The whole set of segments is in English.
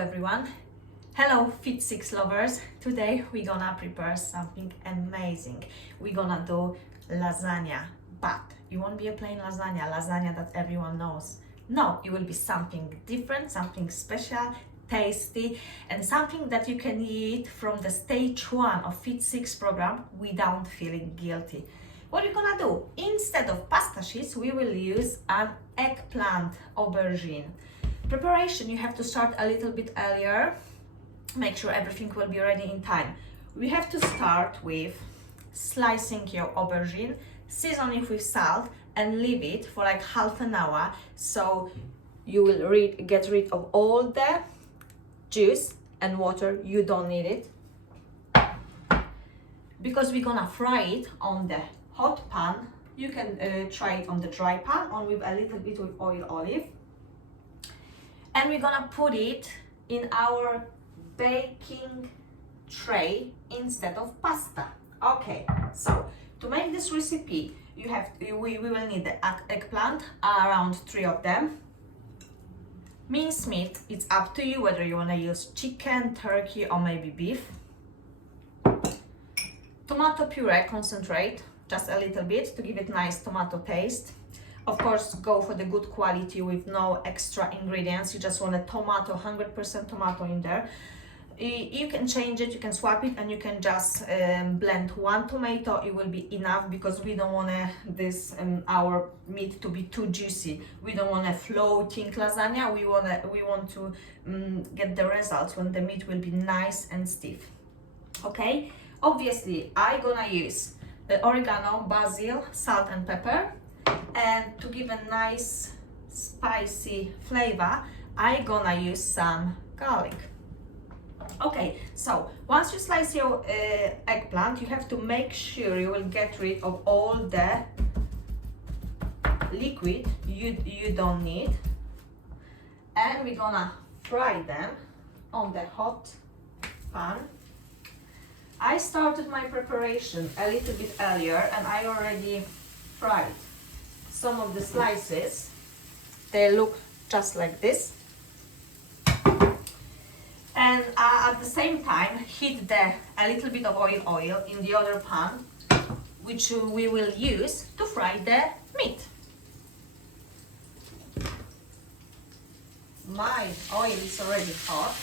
everyone. Hello FIT6 lovers. Today we're gonna prepare something amazing. We're gonna do lasagna, but it won't be a plain lasagna that everyone knows. No, it will be something different, something special, tasty, and something that you can eat from the stage 1 of FIT6 program without feeling guilty. What you're gonna do, instead of pasta sheets, we will use an eggplant aubergine. Preparation, you have to start a little bit earlier. Make sure everything will be ready in time. We have to start with slicing your aubergine, season it with salt, and leave it for like half an hour, so you will get rid of all the juice and water. You don't need it, because we're gonna fry it on the hot pan. You can try it on the dry pan or with a little bit with olive. And we're gonna put it in our baking tray instead of pasta. Okay, so to make this recipe, we will need the eggplant, around 3 of them. Minced meat, it's up to you whether you wanna use chicken, turkey, or maybe beef. Tomato puree concentrate, just a little bit to give it nice tomato taste. Of course, go for the good quality with no extra ingredients. You just want a tomato, 100% tomato in there. You can change it, you can swap it, and you can just blend 1 tomato. It will be enough, because we don't want our meat to be too juicy. We don't want a floating lasagna. We want to get the results when the meat will be nice and stiff. Okay, obviously I'm gonna use the oregano, basil, salt and pepper. And to give a nice spicy flavor, I'm gonna use some garlic. Okay, so once you slice your eggplant, you have to make sure you will get rid of all the liquid you don't need. And we're gonna fry them on the hot pan. I started my preparation a little bit earlier, and I already fried some of the slices. They look just like this. And at the same time, heat a little bit of oil in the other pan, which we will use to fry the meat. My oil is already hot.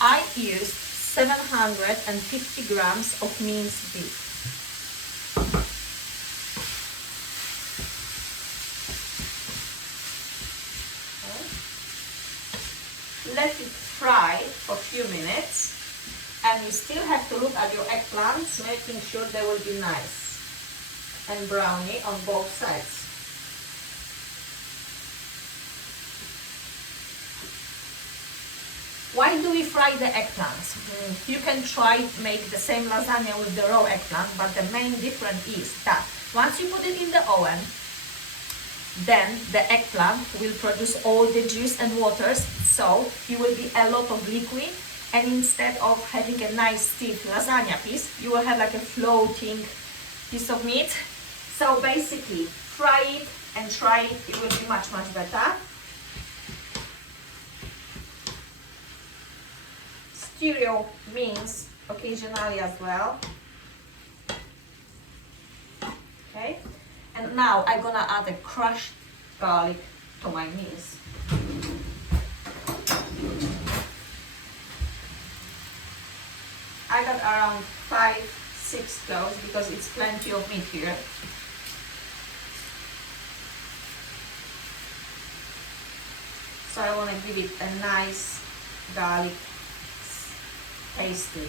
I used 750 grams of minced beef. Okay. Let it fry for a few minutes, and you still have to look at your eggplants, making sure they will be nice and browny on both sides. Why do we fry the eggplants? You can try make the same lasagna with the raw eggplant, but the main difference is that once you put it in the oven, then the eggplant will produce all the juice and waters, so it will be a lot of liquid, and instead of having a nice stiff lasagna piece, you will have like a floating piece of meat. So basically, fry it and try it, it will be much better. Stir your mince occasionally as well. Okay, and now I'm gonna add a crushed garlic to my mince. I got around 5-6 cloves, because it's plenty of meat here. So I want to give it a nice garlic taste to it.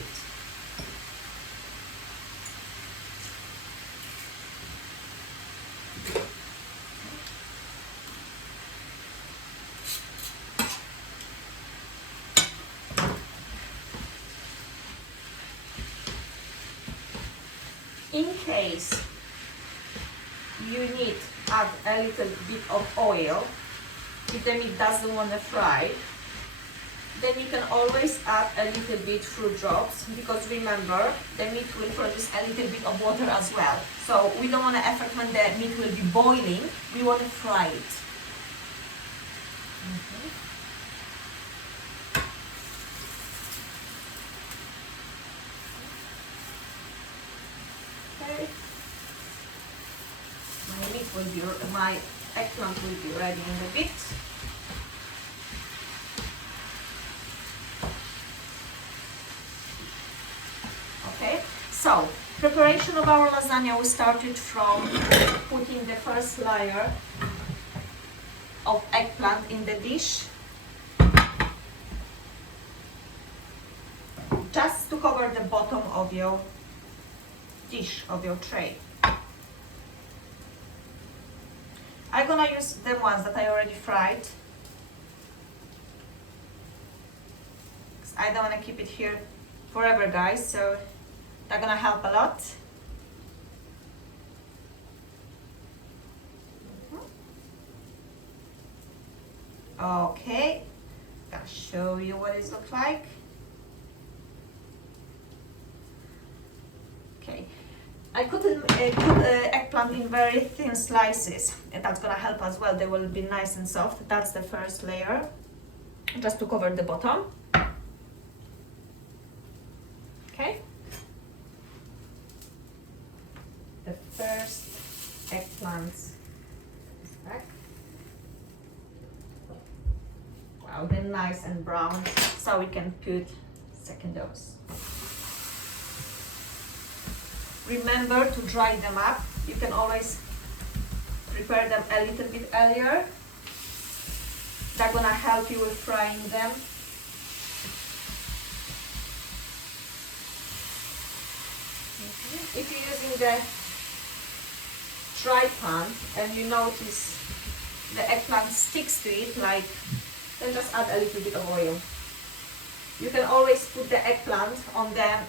In case you need to add a little bit of oil, if the meat doesn't want to fry, then you can always add a little bit fruit drops, because remember, the meat will produce a little bit of water as well. So we don't want to affect when the meat will be boiling, we want to fry it. Mhm. Okay. My eggplant will be ready in a bit. Okay, so preparation of our lasagna, we started from putting the first layer of eggplant in the dish, just to cover the bottom of your dish, of your tray. I'm gonna use the ones that I already fried. I don't want to keep it here forever, guys, so they're gonna help a lot. Okay, gonna show you what it looks like. Okay, I couldn't put eggplant in very thin slices, and that's gonna help as well. They will be nice and soft. That's the first layer, just to cover the bottom. Okay, the first eggplants. Back. Wow, they're nice and brown, so we can put second dose. Remember to dry them up. You can always prepare them a little bit earlier. They're gonna help you with frying them. If you're using the dry pan and you notice the eggplant sticks to it, like, then just add a little bit of oil. You can always put the eggplant on the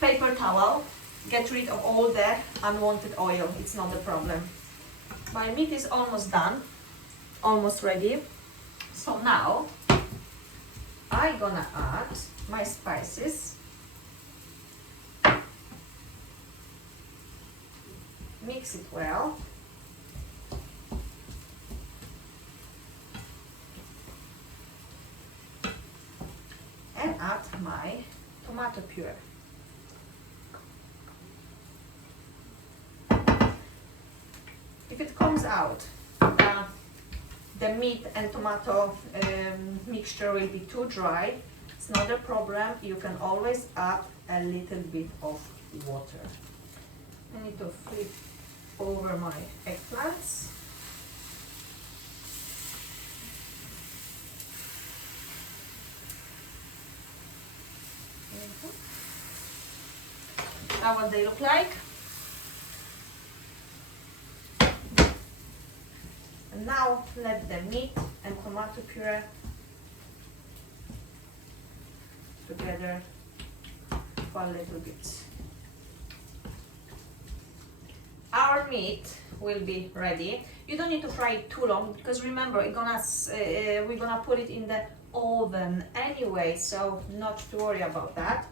paper towel, get rid of all the unwanted oil, it's not a problem. My meat is almost done, almost ready. So now I'm gonna add my spices. Mix it well. And add my tomato puree. If it comes out, the meat and tomato mixture will be too dry, it's not a problem. You can always add a little bit of water. I need to flip over my eggplants. Now what they look like. And now let the meat and tomato puree together for a little bit. Our meat will be ready. You don't need to fry it too long, because remember, we're gonna put it in the oven anyway, so not to worry about that.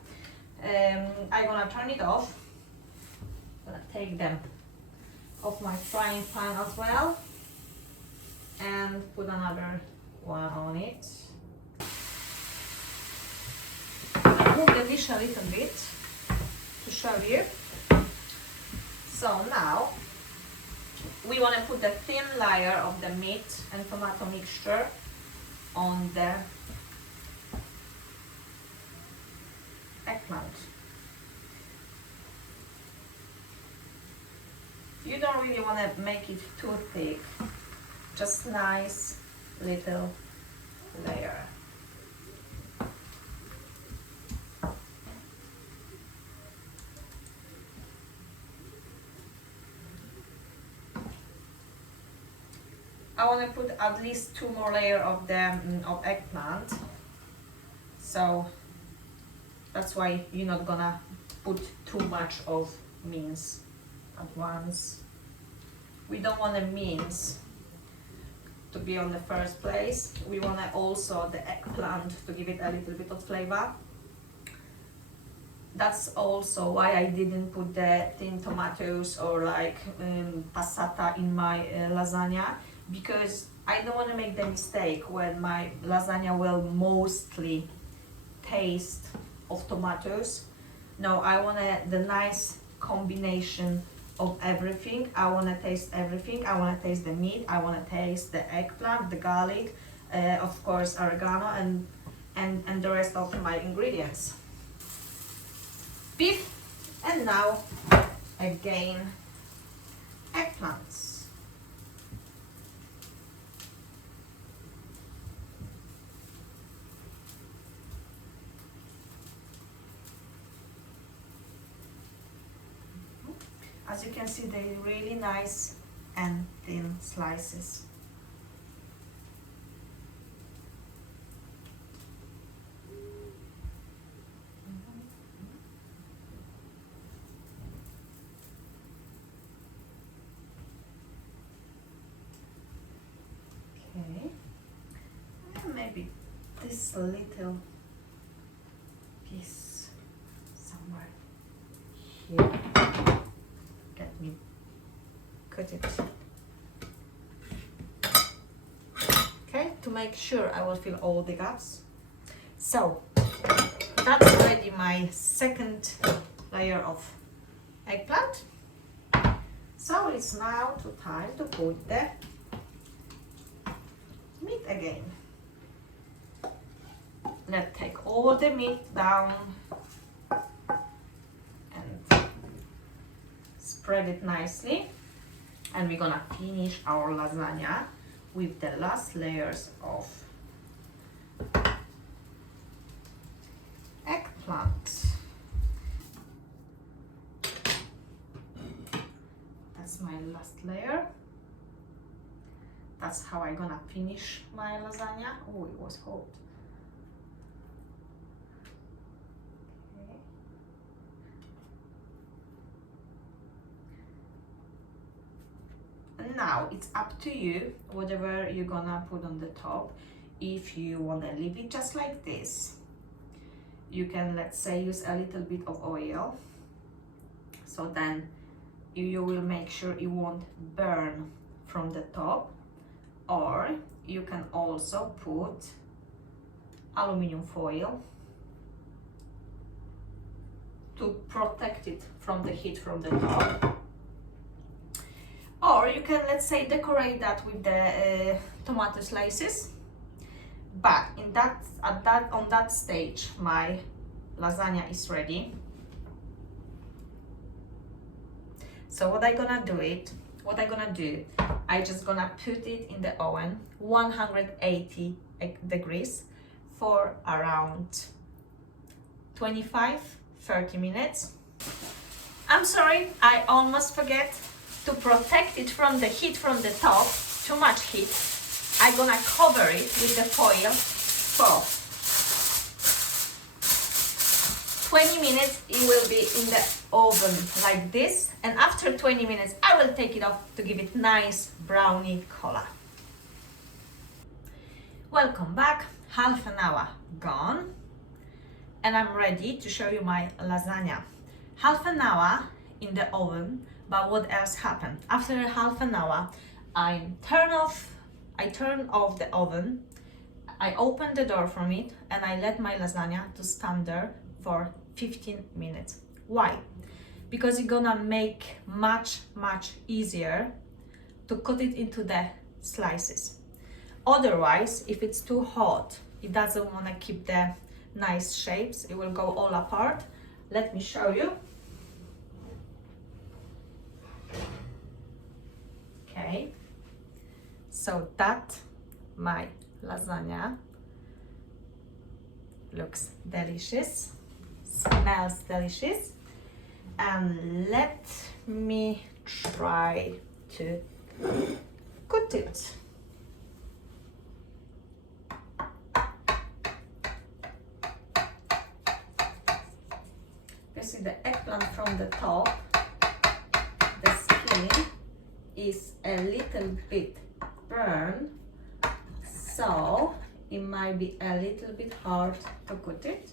I'm gonna turn it off. I'm gonna take them off my frying pan as well and put another one on it. I'll move the dish a little bit to show you. So now we want to put the thin layer of the meat and tomato mixture on the eggplant. You don't really want to make it too thick, just nice little layer. I want to put at least 2 more layers of the of eggplant, so that's why you're not gonna put too much of mince at once. We don't want the mince to be on the first place. We want also the eggplant to give it a little bit of flavor. That's also why I didn't put the thin tomatoes or like passata in my lasagna, because I don't want to make the mistake when my lasagna will mostly taste of tomatoes. No, I want the nice combination of everything. I want to taste everything. I want to taste the meat. I want to taste the eggplant, the garlic, of course oregano, and the rest of my ingredients. Beef, and now again eggplants. As you can see, they're really nice and thin slices. Okay, and maybe this little piece somewhere here. Let me cut it. Okay, to make sure I will fill all the gaps. So that's already my second layer of eggplant. So it's now time to put the meat again. Let's take all the meat down and spread it nicely, and we're gonna finish our lasagna with the last layers of eggplant. That's my last layer. That's how I'm gonna finish my lasagna. Oh, it was hot. Now it's up to you, whatever you're gonna put on the top. If you wanna leave it just like this, you can, let's say, use a little bit of oil, so then you will make sure it won't burn from the top. Or you can also put aluminum foil to protect it from the heat from the top. Or you can, let's say, decorate that with the tomato slices. But on that stage, my lasagna is ready. So what I'm gonna do, I just gonna put it in the oven, 180 degrees, for around 25-30 minutes. I'm sorry, I almost forget to protect it from the heat from the top, too much heat. I'm gonna cover it with the foil for 20 minutes. It will be in the oven like this, and after 20 minutes I will take it off to give it nice brownie color. Welcome back. Half an hour gone, and I'm ready to show you my lasagna. Half an hour in the oven, but what else happened? After half an hour, I turn off the oven, I open the door from it, and I let my lasagna to stand there for 15 minutes. Why? Because it's gonna make much easier to cut it into the slices. Otherwise, if it's too hot, it doesn't want to keep the nice shapes. It will go all apart. Let me show you. Okay, so that my lasagna looks delicious, smells delicious, and let me try to cut it. You see the eggplant from the top, the skin is a little bit burned, so it might be a little bit hard to cut it.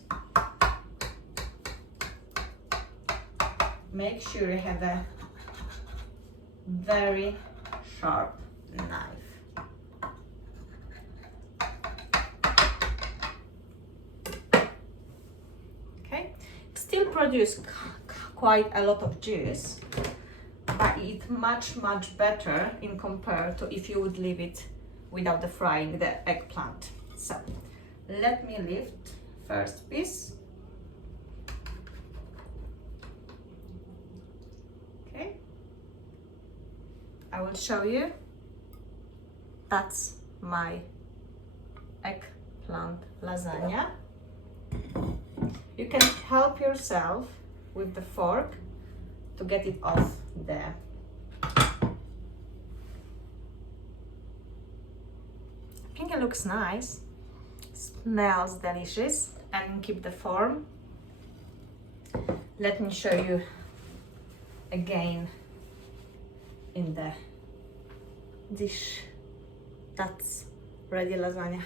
Make sure you have a very sharp knife. still produce quite a lot of juice, but it's much better in compared to if you would leave it without the frying the eggplant. So let me lift first piece. Okay, I will show you. That's my eggplant lasagna. You can help yourself with the fork to get it off there. I think it looks nice, smells delicious, and keep the form. Let me show you again in the dish. That's ready lasagna.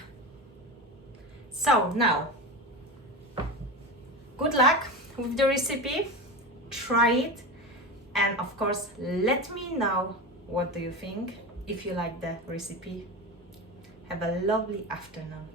So now, good luck with the recipe, try it, and of course let me know what do you think. If you like the recipe, have a lovely afternoon.